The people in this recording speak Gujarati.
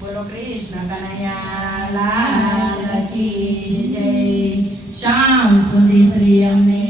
બોલો કૃષ્ણ કનૈયા લાલ કી જય શામ સુધી શ્રી અમને